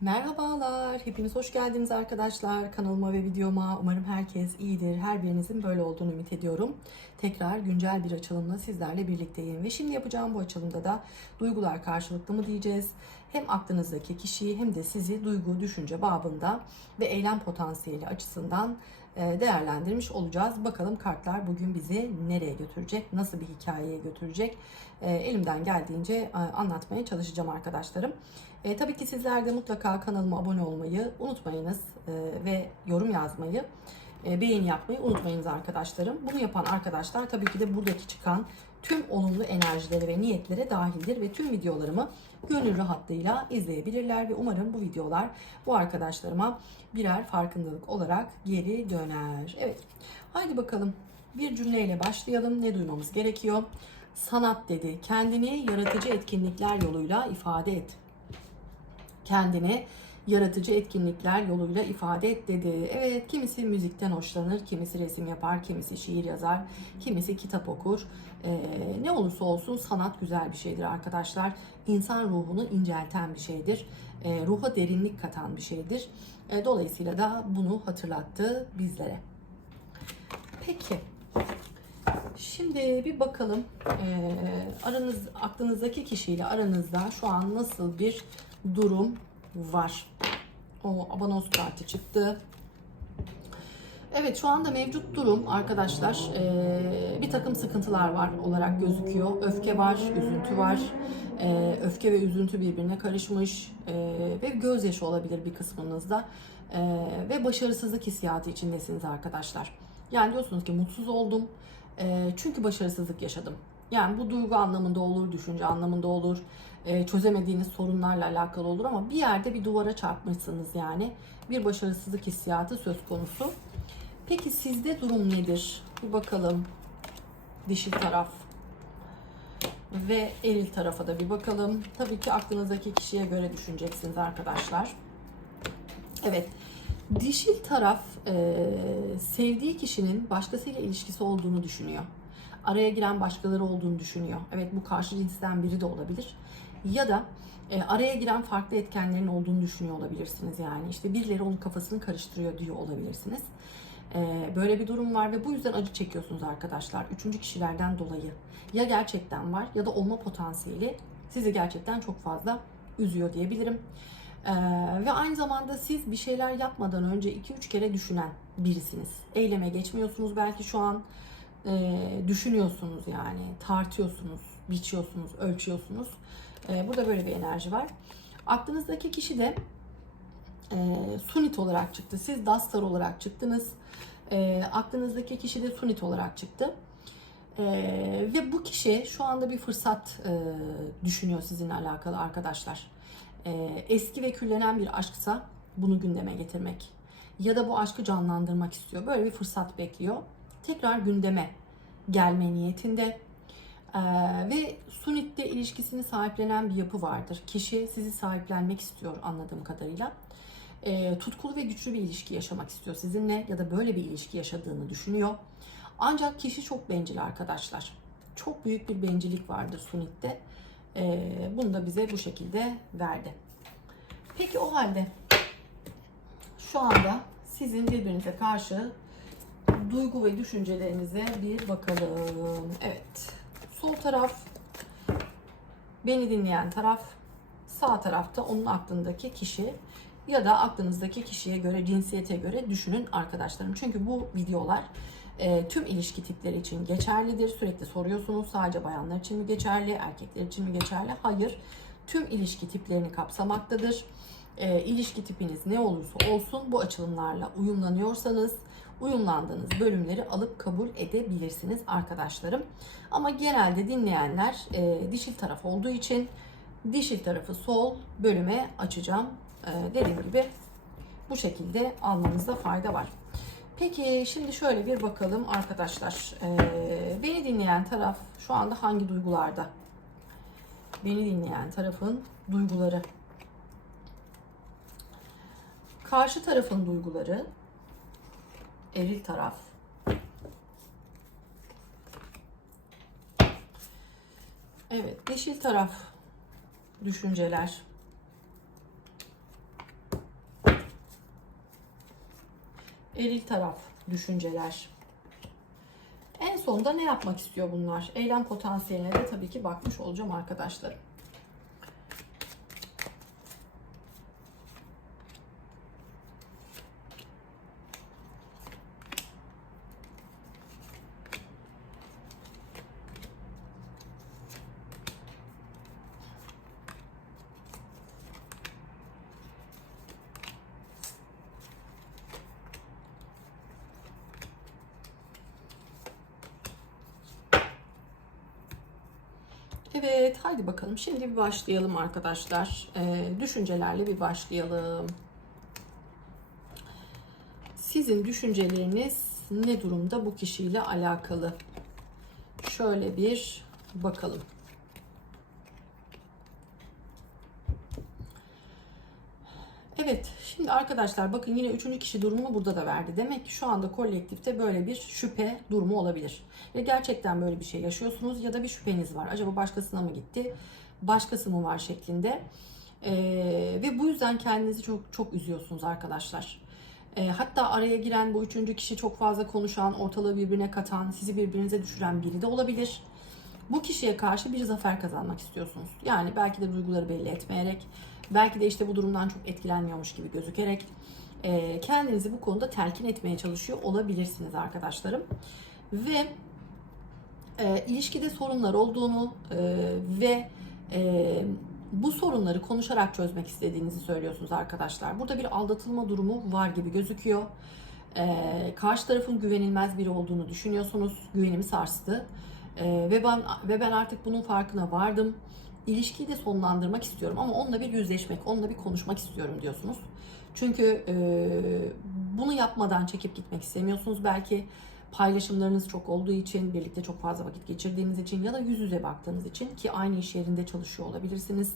Merhabalar, hepiniz hoş geldiniz arkadaşlar kanalıma ve videoma. Umarım herkes iyidir, her birinizin böyle olduğunu ümit ediyorum. Tekrar güncel bir açılımla sizlerle birlikteyim ve şimdi yapacağım bu açılımda da duygular karşılıklı mı diyeceğiz. Hem aklınızdaki kişiyi hem de sizi duygu, düşünce babında ve eylem potansiyeli açısından değerlendirmiş olacağız. Bakalım kartlar bugün bizi nereye götürecek, nasıl bir hikayeye götürecek. E, Elimden geldiğince e, anlatmaya çalışacağım arkadaşlarım. E, tabii ki sizler de mutlaka kanalıma abone olmayı unutmayınız e, ve yorum yazmayı, e, beğeni yapmayı unutmayınız arkadaşlarım. Bunu yapan arkadaşlar tabii ki de buradaki çıkan tüm olumlu enerjilere ve niyetlere dahildir ve tüm videolarımı gönül rahatlığıyla izleyebilirler ve umarım bu videolar bu arkadaşlarıma birer farkındalık olarak geri döner. Evet, haydi bakalım bir cümleyle başlayalım. Ne duymamız gerekiyor? Sanat dedi. Kendini yaratıcı etkinlikler yoluyla ifade et kendini yaratıcı etkinlikler yoluyla ifade et dedi. Evet kimisi müzikten hoşlanır, kimisi resim yapar, kimisi şiir yazar, kimisi kitap okur. Ee, ne olursa olsun sanat güzel bir şeydir arkadaşlar. İnsan ruhunu incelten bir şeydir. Ee, ruha derinlik katan bir şeydir. Ee, dolayısıyla da bunu hatırlattı bizlere. Peki. Şimdi bir bakalım ee, aranız aklınızdaki kişiyle aranızda şu an nasıl bir durum var. O abonos kartı çıktı. Evet şu anda mevcut durum arkadaşlar ee, bir takım sıkıntılar var olarak gözüküyor. Öfke var, üzüntü var. Ee, öfke ve üzüntü birbirine karışmış ee, ve gözyaşı olabilir bir kısmınızda. Ee, ve başarısızlık hissiyatı içindesiniz arkadaşlar. Yani diyorsunuz ki mutsuz oldum ee, çünkü başarısızlık yaşadım. Yani bu duygu anlamında olur, düşünce anlamında olur, e, çözemediğiniz sorunlarla alakalı olur ama bir yerde bir duvara çarpmışsınız yani. Bir başarısızlık hissiyatı söz konusu. Peki sizde durum nedir? Bir bakalım. Dişil taraf ve eril tarafa da bir bakalım. Tabii ki aklınızdaki kişiye göre düşüneceksiniz arkadaşlar. Evet. Dişil taraf e, sevdiği kişinin başkasıyla ilişkisi olduğunu düşünüyor araya giren başkaları olduğunu düşünüyor. Evet bu karşı cinsten biri de olabilir. Ya da e, araya giren farklı etkenlerin olduğunu düşünüyor olabilirsiniz yani. işte birileri onun kafasını karıştırıyor diyor olabilirsiniz. E, böyle bir durum var ve bu yüzden acı çekiyorsunuz arkadaşlar. Üçüncü kişilerden dolayı. Ya gerçekten var ya da olma potansiyeli sizi gerçekten çok fazla üzüyor diyebilirim. Ee, ve aynı zamanda siz bir şeyler yapmadan önce 2-3 kere düşünen birisiniz. Eyleme geçmiyorsunuz belki şu an e, düşünüyorsunuz yani tartıyorsunuz, biçiyorsunuz, ölçüyorsunuz. E, burada böyle bir enerji var. Aklınızdaki kişi de e, sunit olarak çıktı. Siz dastar olarak çıktınız. E, aklınızdaki kişi de sunit olarak çıktı. E, ve bu kişi şu anda bir fırsat e, düşünüyor sizinle alakalı arkadaşlar. E, eski ve küllenen bir aşksa bunu gündeme getirmek ya da bu aşkı canlandırmak istiyor. Böyle bir fırsat bekliyor tekrar gündeme gelme niyetinde. Ee, ve Sunit'te ilişkisini sahiplenen bir yapı vardır. Kişi sizi sahiplenmek istiyor anladığım kadarıyla. Ee, tutkulu ve güçlü bir ilişki yaşamak istiyor sizinle ya da böyle bir ilişki yaşadığını düşünüyor. Ancak kişi çok bencil arkadaşlar. Çok büyük bir bencillik vardır Sunit'te. Ee, bunu da bize bu şekilde verdi. Peki o halde şu anda sizin birbirinize karşı duygu ve düşüncelerinize bir bakalım. Evet. Sol taraf beni dinleyen taraf, sağ tarafta onun aklındaki kişi ya da aklınızdaki kişiye göre, cinsiyete göre düşünün arkadaşlarım. Çünkü bu videolar e, tüm ilişki tipleri için geçerlidir. Sürekli soruyorsunuz sadece bayanlar için mi geçerli, erkekler için mi geçerli? Hayır. Tüm ilişki tiplerini kapsamaktadır. E, ilişki tipiniz ne olursa olsun bu açılımlarla uyumlanıyorsanız uyumlandığınız bölümleri alıp kabul edebilirsiniz arkadaşlarım. Ama genelde dinleyenler e, dişil taraf olduğu için dişil tarafı sol bölüme açacağım. E, dediğim gibi bu şekilde almanızda fayda var. Peki şimdi şöyle bir bakalım arkadaşlar. E, beni dinleyen taraf şu anda hangi duygularda? Beni dinleyen tarafın duyguları. Karşı tarafın duyguları eril taraf. Evet, dişil taraf düşünceler. Eril taraf düşünceler. En sonunda ne yapmak istiyor bunlar? Eylem potansiyeline de tabii ki bakmış olacağım arkadaşlarım. Evet, haydi bakalım. Şimdi bir başlayalım arkadaşlar. Ee, düşüncelerle bir başlayalım. Sizin düşünceleriniz ne durumda bu kişiyle alakalı? Şöyle bir bakalım. Evet, şimdi arkadaşlar bakın yine üçüncü kişi durumunu burada da verdi. Demek ki şu anda kolektifte böyle bir şüphe durumu olabilir. Ve gerçekten böyle bir şey yaşıyorsunuz ya da bir şüpheniz var. Acaba başkasına mı gitti, başkası mı var şeklinde. Ee, ve bu yüzden kendinizi çok çok üzüyorsunuz arkadaşlar. Ee, hatta araya giren bu üçüncü kişi çok fazla konuşan, ortalığı birbirine katan, sizi birbirinize düşüren biri de olabilir. Bu kişiye karşı bir zafer kazanmak istiyorsunuz. Yani belki de duyguları belli etmeyerek, belki de işte bu durumdan çok etkilenmiyormuş gibi gözükerek e, kendinizi bu konuda telkin etmeye çalışıyor olabilirsiniz arkadaşlarım. Ve e, ilişkide sorunlar olduğunu e, ve e, bu sorunları konuşarak çözmek istediğinizi söylüyorsunuz arkadaşlar. Burada bir aldatılma durumu var gibi gözüküyor. E, karşı tarafın güvenilmez biri olduğunu düşünüyorsunuz. Güvenimi sarstı. E, ve ben ve ben artık bunun farkına vardım. İlişkiyi de sonlandırmak istiyorum ama onunla bir yüzleşmek, onunla bir konuşmak istiyorum diyorsunuz. Çünkü e, bunu yapmadan çekip gitmek istemiyorsunuz. Belki paylaşımlarınız çok olduğu için, birlikte çok fazla vakit geçirdiğiniz için ya da yüz yüze baktığınız için ki aynı iş yerinde çalışıyor olabilirsiniz.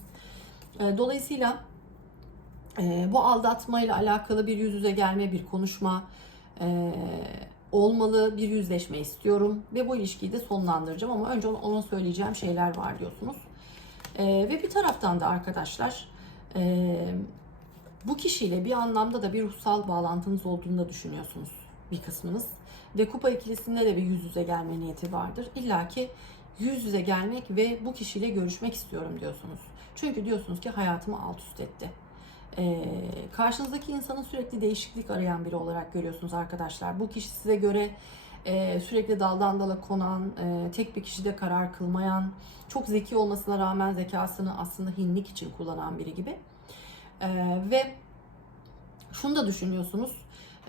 E, dolayısıyla e, bu aldatmayla alakalı bir yüz yüze gelme, bir konuşma e, olmalı, bir yüzleşme istiyorum ve bu ilişkiyi de sonlandıracağım ama önce ona söyleyeceğim şeyler var diyorsunuz. E, ve bir taraftan da arkadaşlar e, bu kişiyle bir anlamda da bir ruhsal bağlantınız olduğunu da düşünüyorsunuz bir kısmınız. Ve kupa ikilisinde de bir yüz yüze gelme niyeti vardır. İlla ki yüz yüze gelmek ve bu kişiyle görüşmek istiyorum diyorsunuz. Çünkü diyorsunuz ki hayatımı alt üst etti. Ee, karşınızdaki insanın sürekli değişiklik arayan biri olarak görüyorsunuz arkadaşlar. Bu kişi size göre e, sürekli daldan dala konan, e, tek bir kişide karar kılmayan, çok zeki olmasına rağmen zekasını aslında hinlik için kullanan biri gibi. E, ve şunu da düşünüyorsunuz.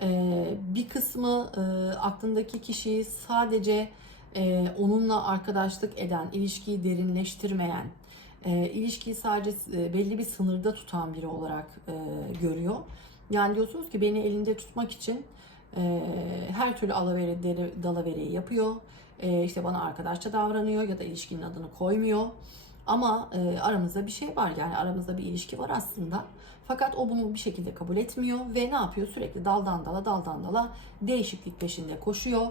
E, bir kısmı e, aklındaki kişiyi sadece e, onunla arkadaşlık eden, ilişkiyi derinleştirmeyen, e, ilişkiyi sadece e, belli bir sınırda tutan biri olarak e, görüyor. Yani diyorsunuz ki beni elinde tutmak için e, her türlü alavere, deri- dalavereyi yapıyor. E, işte bana arkadaşça davranıyor ya da ilişkinin adını koymuyor. Ama e, aramızda bir şey var yani aramızda bir ilişki var aslında. Fakat o bunu bir şekilde kabul etmiyor ve ne yapıyor? Sürekli daldan dala daldan dala değişiklik peşinde koşuyor.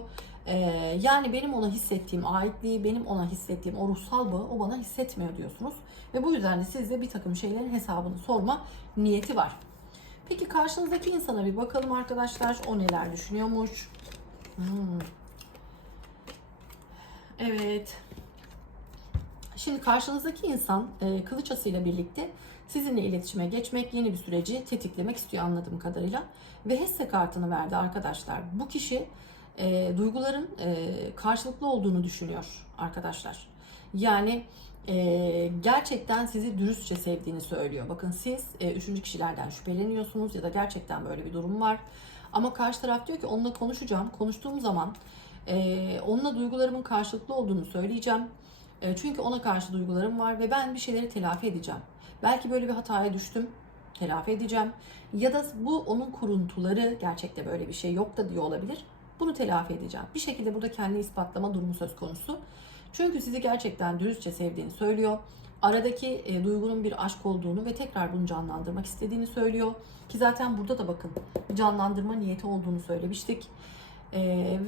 E, yani benim ona hissettiğim aitliği, benim ona hissettiğim o ruhsal bağı o bana hissetmiyor diyorsunuz. Ve bu yüzden de sizde bir takım şeylerin hesabını sorma niyeti var. Peki karşınızdaki insana bir bakalım arkadaşlar. O neler düşünüyormuş? Hmm. Evet. Şimdi karşınızdaki insan e, kılıç asıyla birlikte sizinle iletişime geçmek, yeni bir süreci tetiklemek istiyor anladığım kadarıyla. Ve Hesse kartını verdi arkadaşlar. Bu kişi e, duyguların e, karşılıklı olduğunu düşünüyor arkadaşlar. Yani e, gerçekten sizi dürüstçe sevdiğini söylüyor. Bakın siz e, üçüncü kişilerden şüpheleniyorsunuz ya da gerçekten böyle bir durum var. Ama karşı taraf diyor ki onunla konuşacağım. Konuştuğum zaman e, onunla duygularımın karşılıklı olduğunu söyleyeceğim. E, çünkü ona karşı duygularım var ve ben bir şeyleri telafi edeceğim. Belki böyle bir hataya düştüm, telafi edeceğim. Ya da bu onun kuruntuları, gerçekte böyle bir şey yok da diyor olabilir. Bunu telafi edeceğim. Bir şekilde burada kendi ispatlama durumu söz konusu. Çünkü sizi gerçekten dürüstçe sevdiğini söylüyor. Aradaki e, duygunun bir aşk olduğunu ve tekrar bunu canlandırmak istediğini söylüyor. Ki zaten burada da bakın canlandırma niyeti olduğunu söylemiştik. E,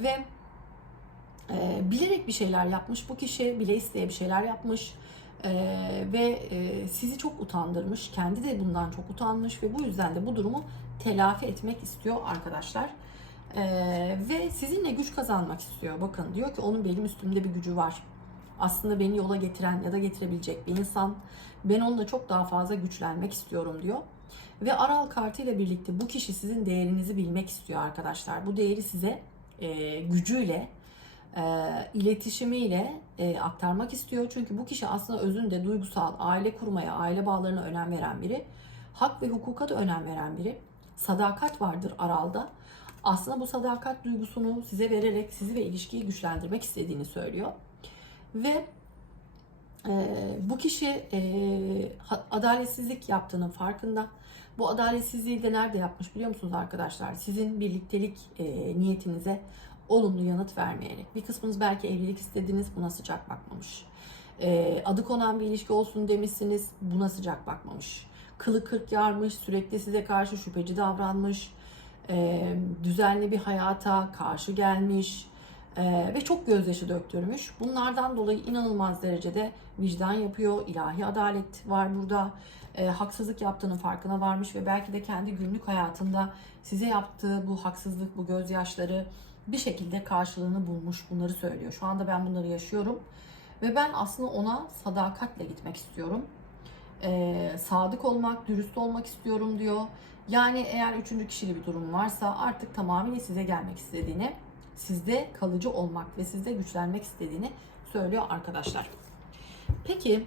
ve e, bilerek bir şeyler yapmış bu kişi, bile isteye bir şeyler yapmış. E, ve e, sizi çok utandırmış. Kendi de bundan çok utanmış ve bu yüzden de bu durumu telafi etmek istiyor arkadaşlar. Ee, ve sizinle güç kazanmak istiyor. Bakın diyor ki onun benim üstümde bir gücü var. Aslında beni yola getiren ya da getirebilecek bir insan. Ben onunla çok daha fazla güçlenmek istiyorum diyor. Ve Aral kartı ile birlikte bu kişi sizin değerinizi bilmek istiyor arkadaşlar. Bu değeri size e, gücüyle, e, iletişimiyle e, aktarmak istiyor. Çünkü bu kişi aslında özünde duygusal, aile kurmaya, aile bağlarına önem veren biri. Hak ve hukuka da önem veren biri. Sadakat vardır Aral'da. Aslında bu sadakat duygusunu size vererek sizi ve ilişkiyi güçlendirmek istediğini söylüyor. Ve e, bu kişi e, adaletsizlik yaptığının farkında. Bu adaletsizliği de nerede yapmış biliyor musunuz arkadaşlar? Sizin birliktelik e, niyetinize olumlu yanıt vermeyerek. Bir kısmınız belki evlilik istediniz buna sıcak bakmamış. E, adı konan bir ilişki olsun demişsiniz buna sıcak bakmamış. Kılı kırk yarmış, sürekli size karşı şüpheci davranmış. E, düzenli bir hayata karşı gelmiş. Ee, ve çok gözyaşı döktürmüş. Bunlardan dolayı inanılmaz derecede vicdan yapıyor. ilahi adalet var burada. Ee, haksızlık yaptığının farkına varmış ve belki de kendi günlük hayatında size yaptığı bu haksızlık, bu gözyaşları bir şekilde karşılığını bulmuş. Bunları söylüyor. Şu anda ben bunları yaşıyorum. Ve ben aslında ona sadakatle gitmek istiyorum. Ee, sadık olmak, dürüst olmak istiyorum diyor. Yani eğer üçüncü kişili bir durum varsa artık tamamıyla size gelmek istediğini sizde kalıcı olmak ve sizde güçlenmek istediğini söylüyor arkadaşlar. Peki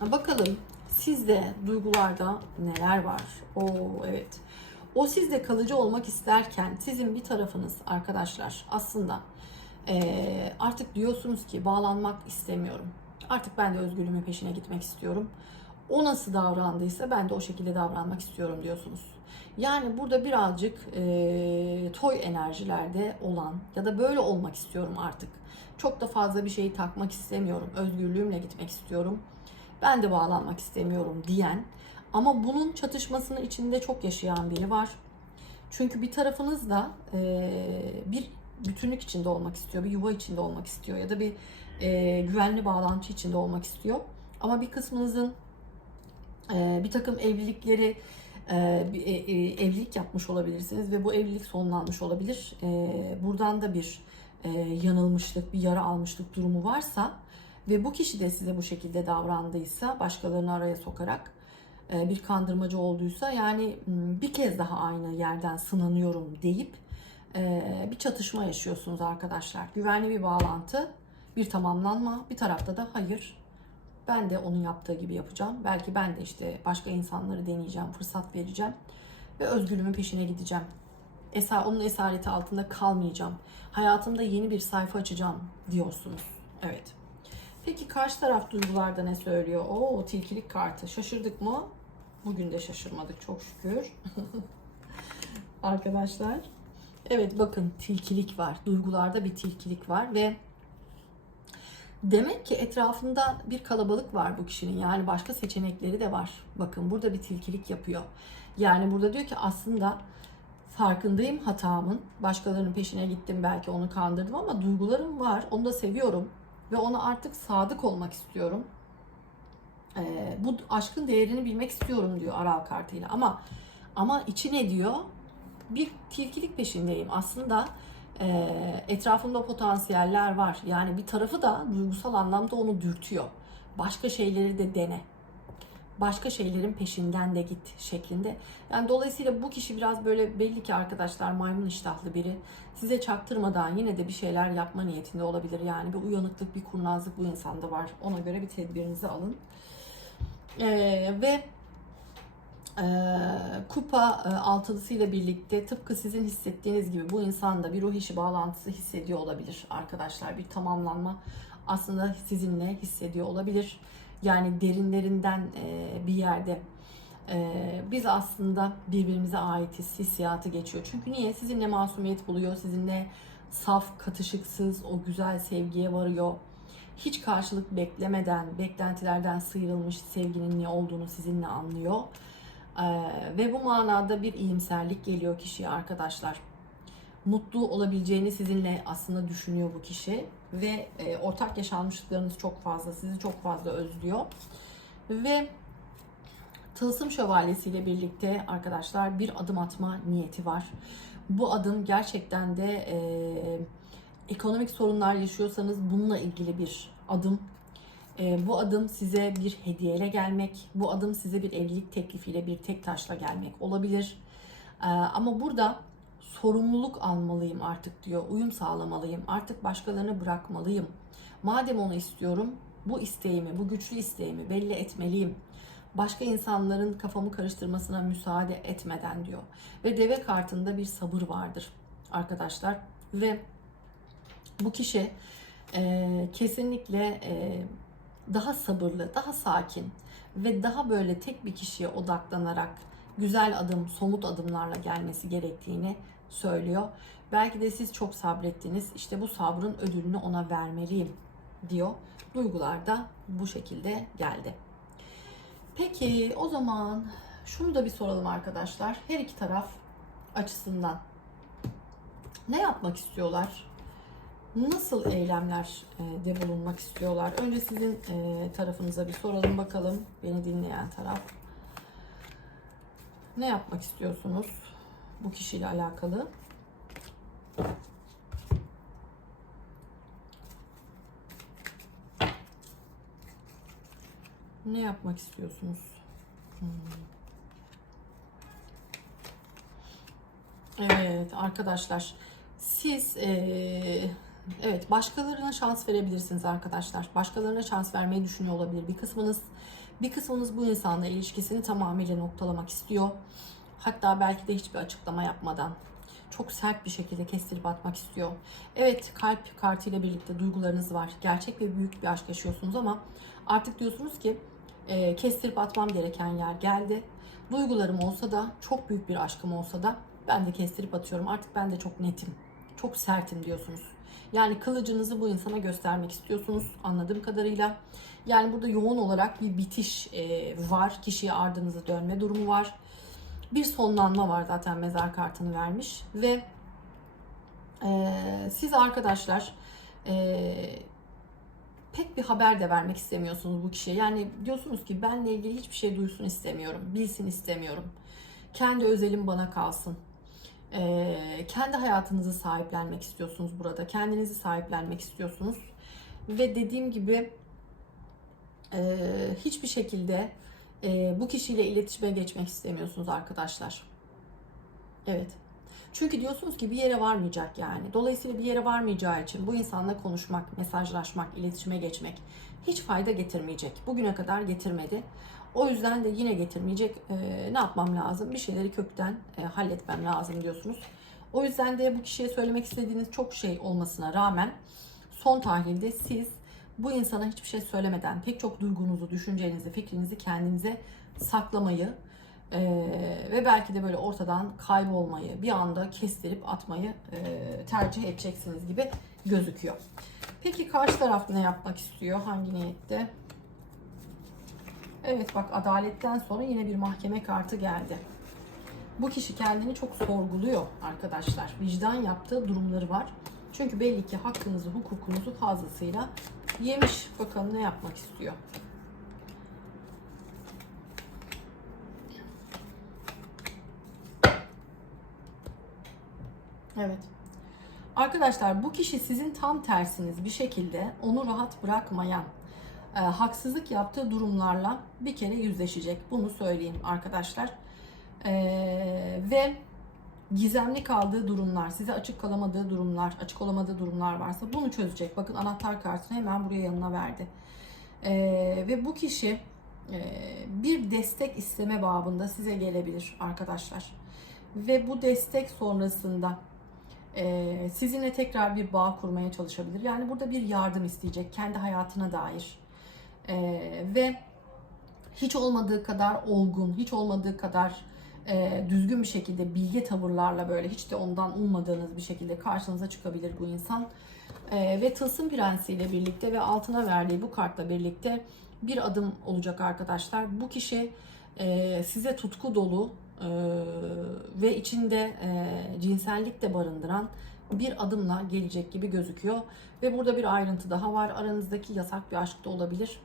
bakalım sizde duygularda neler var? Oo evet. O sizde kalıcı olmak isterken sizin bir tarafınız arkadaşlar aslında eee, artık diyorsunuz ki bağlanmak istemiyorum. Artık ben de özgürlüğümün peşine gitmek istiyorum. O nasıl davrandıysa ben de o şekilde davranmak istiyorum diyorsunuz. Yani burada birazcık eee, toy enerjilerde olan ya da böyle olmak istiyorum artık. Çok da fazla bir şeyi takmak istemiyorum. Özgürlüğümle gitmek istiyorum. Ben de bağlanmak istemiyorum diyen ama bunun çatışmasını içinde çok yaşayan biri var. Çünkü bir tarafınız da eee, bir bütünlük içinde olmak istiyor, bir yuva içinde olmak istiyor ya da bir eee, güvenli bağlantı içinde olmak istiyor. Ama bir kısmınızın eee, bir takım evlilikleri bir, e- e- evlilik yapmış olabilirsiniz ve bu evlilik sonlanmış olabilir. Eee, buradan da bir eee, yanılmışlık, bir yara almışlık durumu varsa ve bu kişi de size bu şekilde davrandıysa, başkalarını araya sokarak e, bir kandırmacı olduysa yani m, bir kez daha aynı yerden sınanıyorum deyip e, bir çatışma yaşıyorsunuz arkadaşlar. Güvenli bir bağlantı, bir tamamlanma, bir tarafta da hayır ben de onun yaptığı gibi yapacağım. Belki ben de işte başka insanları deneyeceğim, fırsat vereceğim ve özgürlüğümün peşine gideceğim. Esa, onun esareti altında kalmayacağım. Hayatımda yeni bir sayfa açacağım diyorsunuz. Evet. Peki karşı taraf duygularda ne söylüyor? Oo tilkilik kartı. Şaşırdık mı? Bugün de şaşırmadık çok şükür. Arkadaşlar. Evet bakın tilkilik var. Duygularda bir tilkilik var ve demek ki etrafında bir kalabalık var bu kişinin. Yani başka seçenekleri de var. Bakın burada bir tilkilik yapıyor. Yani burada diyor ki aslında farkındayım hatamın. Başkalarının peşine gittim belki onu kandırdım ama duygularım var. Onu da seviyorum ve ona artık sadık olmak istiyorum. Ee, bu aşkın değerini bilmek istiyorum diyor Aral kartıyla. Ama ama içi ne diyor? Bir tilkilik peşindeyim. Aslında e, etrafımda potansiyeller var. Yani bir tarafı da duygusal anlamda onu dürtüyor. Başka şeyleri de dene. Başka şeylerin peşinden de git şeklinde. Yani dolayısıyla bu kişi biraz böyle belli ki arkadaşlar maymun iştahlı biri. Size çaktırmadan yine de bir şeyler yapma niyetinde olabilir. Yani bir uyanıklık, bir kurnazlık bu insanda var. Ona göre bir tedbirinizi alın. Ee, ve e, kupa e, altılısıyla birlikte tıpkı sizin hissettiğiniz gibi bu insan da bir ruh işi bağlantısı hissediyor olabilir arkadaşlar. Bir tamamlanma aslında sizinle hissediyor olabilir. Yani derinlerinden e, bir yerde e, biz aslında birbirimize aitiz hissiyatı geçiyor. Çünkü niye? Sizinle masumiyet buluyor, sizinle saf, katışıksız o güzel sevgiye varıyor hiç karşılık beklemeden, beklentilerden sıyrılmış sevginin ne olduğunu sizinle anlıyor. Ve bu manada bir iyimserlik geliyor kişiye arkadaşlar. Mutlu olabileceğini sizinle aslında düşünüyor bu kişi ve e, ortak yaşanmışlıklarınız çok fazla, sizi çok fazla özlüyor. Ve Tılsım Şövalyesi ile birlikte arkadaşlar bir adım atma niyeti var. Bu adım gerçekten de e, ekonomik sorunlar yaşıyorsanız bununla ilgili bir adım. E, bu adım size bir hediyeyle gelmek, bu adım size bir evlilik teklifiyle bir tek taşla gelmek olabilir. E, ama burada sorumluluk almalıyım artık diyor, uyum sağlamalıyım, artık başkalarını bırakmalıyım. Madem onu istiyorum, bu isteğimi, bu güçlü isteğimi belli etmeliyim başka insanların kafamı karıştırmasına müsaade etmeden diyor. Ve deve kartında bir sabır vardır arkadaşlar. Ve bu kişi e, kesinlikle e, daha sabırlı, daha sakin ve daha böyle tek bir kişiye odaklanarak güzel adım, somut adımlarla gelmesi gerektiğini söylüyor. Belki de siz çok sabrettiniz. İşte bu sabrın ödülünü ona vermeliyim diyor. Duygular da bu şekilde geldi. Peki o zaman şunu da bir soralım arkadaşlar. Her iki taraf açısından ne yapmak istiyorlar? Nasıl eylemler e, bulunmak istiyorlar? Önce sizin e, tarafınıza bir soralım bakalım. Beni dinleyen taraf. Ne yapmak istiyorsunuz bu kişiyle alakalı? Ne yapmak istiyorsunuz? Hmm. Evet arkadaşlar siz eee, evet başkalarına şans verebilirsiniz arkadaşlar. Başkalarına şans vermeyi düşünüyor olabilir bir kısmınız. Bir kısmınız bu insanla ilişkisini tamamıyla noktalamak istiyor. Hatta belki de hiçbir açıklama yapmadan çok sert bir şekilde kestirip atmak istiyor. Evet kalp kartıyla birlikte duygularınız var. Gerçek ve büyük bir aşk yaşıyorsunuz ama artık diyorsunuz ki e, kestirip atmam gereken yer geldi. Duygularım olsa da çok büyük bir aşkım olsa da ben de kestirip atıyorum. Artık ben de çok netim. Çok sertim diyorsunuz. Yani kılıcınızı bu insana göstermek istiyorsunuz anladığım kadarıyla. Yani burada yoğun olarak bir bitiş e, var. Kişiye ardınızı dönme durumu var. Bir sonlanma var zaten mezar kartını vermiş. Ve e, siz arkadaşlar e, pek bir haber de vermek istemiyorsunuz bu kişiye. Yani diyorsunuz ki benle ilgili hiçbir şey duysun istemiyorum. Bilsin istemiyorum. Kendi özelim bana kalsın. Ee, kendi hayatınızı sahiplenmek istiyorsunuz burada. Kendinizi sahiplenmek istiyorsunuz. Ve dediğim gibi e, hiçbir şekilde e, bu kişiyle iletişime geçmek istemiyorsunuz arkadaşlar. Evet. Çünkü diyorsunuz ki bir yere varmayacak yani. Dolayısıyla bir yere varmayacağı için bu insanla konuşmak, mesajlaşmak, iletişime geçmek hiç fayda getirmeyecek. Bugüne kadar getirmedi. O yüzden de yine getirmeyecek. Ee, ne yapmam lazım? Bir şeyleri kökten e, halletmem lazım diyorsunuz. O yüzden de bu kişiye söylemek istediğiniz çok şey olmasına rağmen son tahlilde siz bu insana hiçbir şey söylemeden pek çok duygunuzu, düşüncenizi, fikrinizi kendinize saklamayı ee, ve belki de böyle ortadan kaybolmayı, bir anda kestirip atmayı e, tercih edeceksiniz gibi gözüküyor. Peki karşı taraf ne yapmak istiyor? Hangi niyette? Evet bak adaletten sonra yine bir mahkeme kartı geldi. Bu kişi kendini çok sorguluyor arkadaşlar. Vicdan yaptığı durumları var. Çünkü belli ki hakkınızı, hukukunuzu fazlasıyla yemiş. Bakalım ne yapmak istiyor. Evet. Arkadaşlar bu kişi sizin tam tersiniz bir şekilde onu rahat bırakmayan, e, haksızlık yaptığı durumlarla bir kere yüzleşecek. Bunu söyleyeyim arkadaşlar. E, ve gizemli kaldığı durumlar, size açık kalamadığı durumlar, açık olamadığı durumlar varsa bunu çözecek. Bakın anahtar kartını hemen buraya yanına verdi. E, ve bu kişi e, bir destek isteme babında size gelebilir arkadaşlar. Ve bu destek sonrasında e, sizinle tekrar bir bağ kurmaya çalışabilir. Yani burada bir yardım isteyecek kendi hayatına dair. E, ve hiç olmadığı kadar olgun, hiç olmadığı kadar e, düzgün bir şekilde bilge tavırlarla böyle hiç de ondan ummadığınız bir şekilde karşınıza çıkabilir bu insan. E, ve Tılsım Prensi ile birlikte ve altına verdiği bu kartla birlikte bir adım olacak arkadaşlar. Bu kişi e, size tutku dolu, ee, ve içinde e, cinsellik de barındıran bir adımla gelecek gibi gözüküyor. Ve burada bir ayrıntı daha var. Aranızdaki yasak bir aşk da olabilir.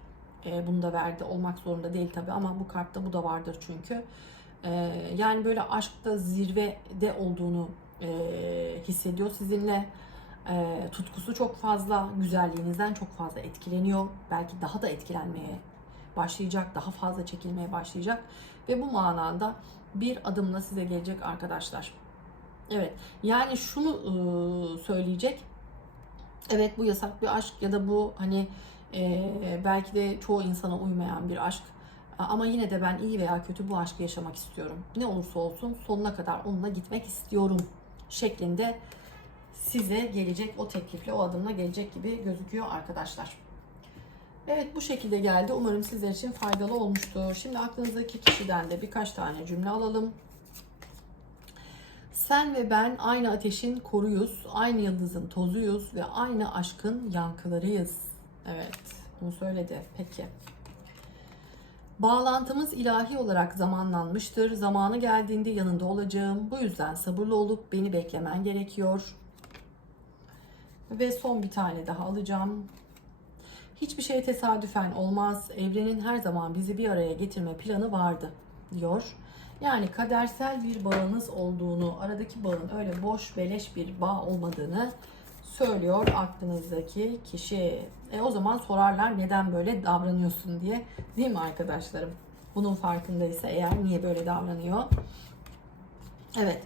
E, bunu da verdi. Olmak zorunda değil tabii ama bu kartta bu da vardır çünkü. E, yani böyle aşkta zirvede olduğunu e, hissediyor sizinle. E, tutkusu çok fazla, güzelliğinizden çok fazla etkileniyor. Belki daha da etkilenmeye başlayacak, daha fazla çekilmeye başlayacak ve bu manada bir adımla size gelecek arkadaşlar. Evet, yani şunu e, söyleyecek. Evet bu yasak bir aşk ya da bu hani e, belki de çoğu insana uymayan bir aşk. Ama yine de ben iyi veya kötü bu aşkı yaşamak istiyorum. Ne olursa olsun sonuna kadar onunla gitmek istiyorum şeklinde size gelecek o teklifle o adımla gelecek gibi gözüküyor arkadaşlar. Evet bu şekilde geldi. Umarım sizler için faydalı olmuştur. Şimdi aklınızdaki kişiden de birkaç tane cümle alalım. Sen ve ben aynı ateşin koruyuz, aynı yıldızın tozuyuz ve aynı aşkın yankılarıyız. Evet, bunu söyledi. Peki. Bağlantımız ilahi olarak zamanlanmıştır. Zamanı geldiğinde yanında olacağım. Bu yüzden sabırlı olup beni beklemen gerekiyor. Ve son bir tane daha alacağım. Hiçbir şey tesadüfen olmaz. Evrenin her zaman bizi bir araya getirme planı vardı diyor. Yani kadersel bir bağınız olduğunu, aradaki bağın öyle boş beleş bir bağ olmadığını söylüyor aklınızdaki kişi. E o zaman sorarlar neden böyle davranıyorsun diye. Değil mi arkadaşlarım? Bunun farkındaysa eğer niye böyle davranıyor? Evet.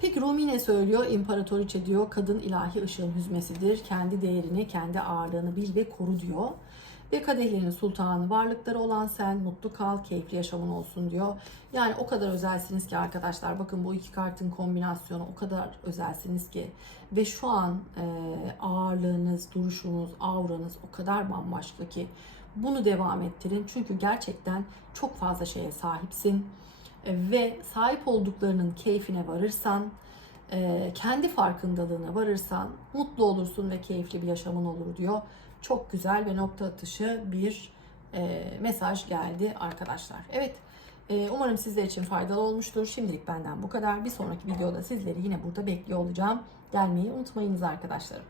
Peki Rumi ne söylüyor? İmparatoriçe diyor kadın ilahi ışığın hüzmesidir. Kendi değerini, kendi ağırlığını bil ve koru diyor. Ve kadehlerin sultanı varlıkları olan sen mutlu kal, keyifli yaşamın olsun diyor. Yani o kadar özelsiniz ki arkadaşlar. Bakın bu iki kartın kombinasyonu o kadar özelsiniz ki. Ve şu an e, ağırlığınız, duruşunuz, auranız o kadar bambaşka ki. Bunu devam ettirin. Çünkü gerçekten çok fazla şeye sahipsin. E, ve sahip olduklarının keyfine varırsan, e, kendi farkındalığına varırsan mutlu olursun ve keyifli bir yaşamın olur diyor. Çok güzel ve nokta atışı bir e, mesaj geldi arkadaşlar. Evet e, umarım sizler için faydalı olmuştur. Şimdilik benden bu kadar. Bir sonraki videoda sizleri yine burada bekliyor olacağım. Gelmeyi unutmayınız arkadaşlarım.